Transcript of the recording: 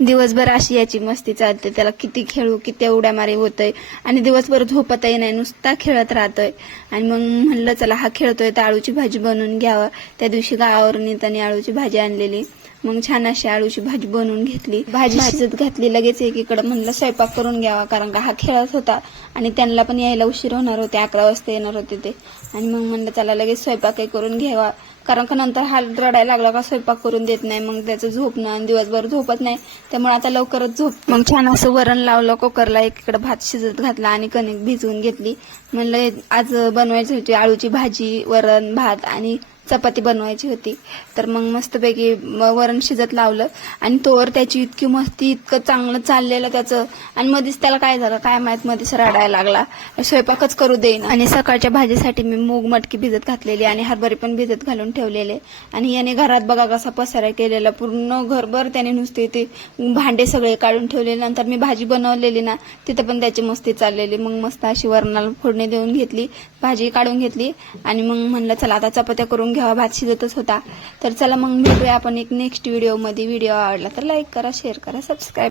दिवसभर अशी याची मस्ती चालते, त्याला किती खेळू किती उड्या मारी होतोय आणि दिवसभर झोपतही नाही, नुसता खेळत राहतोय. आणि मग म्हणलं चला हा खेळतोय तर आळूची भाजी बनवून घ्यावं. त्या दिवशी गावावरून येताना आळूची भाजी आणलेली, मग छान अशी आळूची भाजी बनवून घेतली. भाजी शिजत घातली, लगेच एकीकडे म्हणलं स्वयंपाक करून घ्यावा, कारण का हा खेळत होता आणि त्यांना पण यायला उशीर होणार होते, 11 वाजता येणार होते ते. आणि मग म्हणलं चला लगेच स्वयंपाकही करून घ्यावा, कारण का नंतर हा रडायला लागला का स्वयंपाक करून देत नाही, मग त्याचं झोपणं आणि दिवसभर झोपत नाही, त्यामुळे आता लवकरच झोप. मग छान असं वरण लावलं कुकरला, एकीकडे भात शिजत घातला आणि कणिक भिजवून घेतली. म्हणलं आज बनवायची होती आळूची भाजी, वरण भात आणि चपाती बनवायची होती. तर मग मस्तपैकी वरण शिजत लावलं आणि तोवर त्याची इतकी मस्ती, इतकं चांगलं चाललेलं त्याचं. आणि मध्येच त्याला काय झालं काय माहित, मध्येच रडायला लागला, स्वयंपाकच करू देईन. आणि सकाळच्या भाजीसाठी मी मूग मटकी भिजत घातलेली आणि हरभरे पण भिजत घालून ठेवलेले. आणि याने घरात बघा कसा पसारा केलेला, पूर्ण घरभर त्याने नुसते ते भांडे सगळे काढून ठेवलेले. नंतर मी भाजी बनवलेली ना, तिथं पण त्याची मस्ती चाललेली. मग मस्त अशी वरणाला फोडणी देऊन घेतली, भाजी काढून घेतली आणि मग म्हणलं चला आता चपात्या करून घ्यावा, भात शिजतच होता. तर चला मग भेटूया आपण एक नेक्स्ट व्हिडिओ मध्ये. व्हिडिओ आवडला तर लाईक करा, शेअर करा, सबस्क्राईब